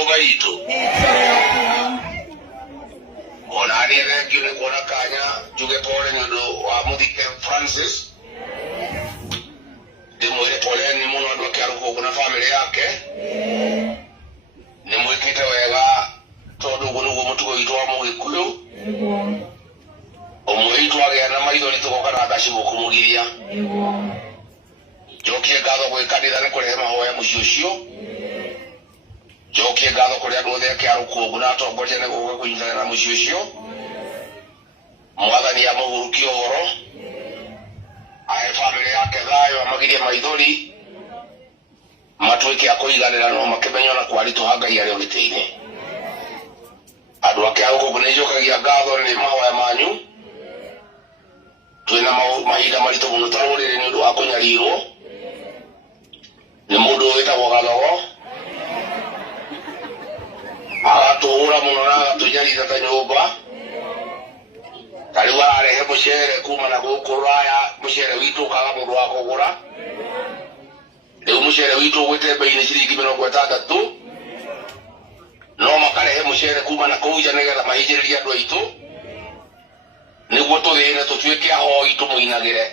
nyumba itu ona ni thank you kuona kanya juge pole nyondo wa Muthike Francis ndimwire pole ni muno andu akiaruko kuna family yake ni mwikite wega tondu gunugo mutugo itu wa Mugikuyu omwitu agia na maitho nitugoka na ndashigo kumugiria jokie ngatho gwi kanitha ni kurehe mahoya mucio cio jokie ngatho kuri andu othe akiaruko guna atongoria ni guka kunyitana na mucio cio mwathani amuhurukie uhoro ahe family yake thayo amagirie maithori matuike akuiganira no makimenya na kwarituha Ngai aria gitiine andu akiaruko guna ijokagia ngatho ni mahoya manyu twina mahinda maritu muno tarurire ni undu wa kunyarirwo ni mundu witagwo Gathogo agatuhura muno na agatunyarira ta nyumba tariu arehe mucere kuma na guku raya mucere witu kaga mundu wa kugura riu mucere witu gwite bei-ini ciringi 60 no makarehe mucere kuma na kuu nja nigetha mahijiririe andu aitu niguo tuthire tutuike ahoi tumuinagire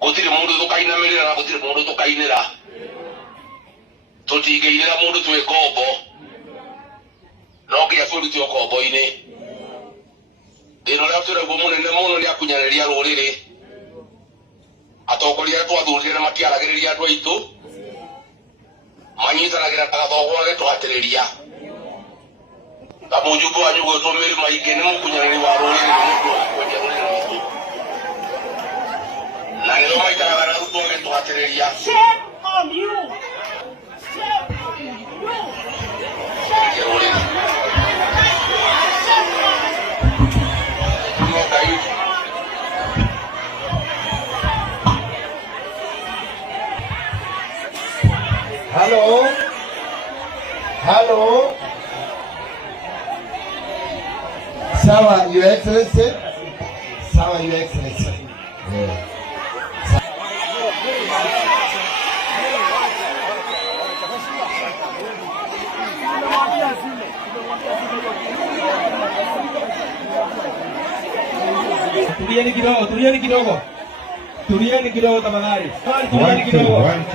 gutiri mundu tukainamirira na gutiri mundu tukainira tutingiinira mundu twi kombo no nginya turutio kombo-ini ino ria turauga munene muno ni akunyariria ruriri atongoria twathurire na makiaragiriria andu aitu manyitanagira ta Gathogo agituhatiriria kamujumbe wanyu gwetumiri maingi ni mukunyariri wa ruriri mundu wa kwendia ruriri rwitu na nio maikaraga na rutu agituhatiriria. Shame on you! Shame on you! Hello? Hello? Sawa, Your Excellency. Sawa, Your Excellency. Yeah. Tulieni kidogo tafadhali. Tulieni kidogo.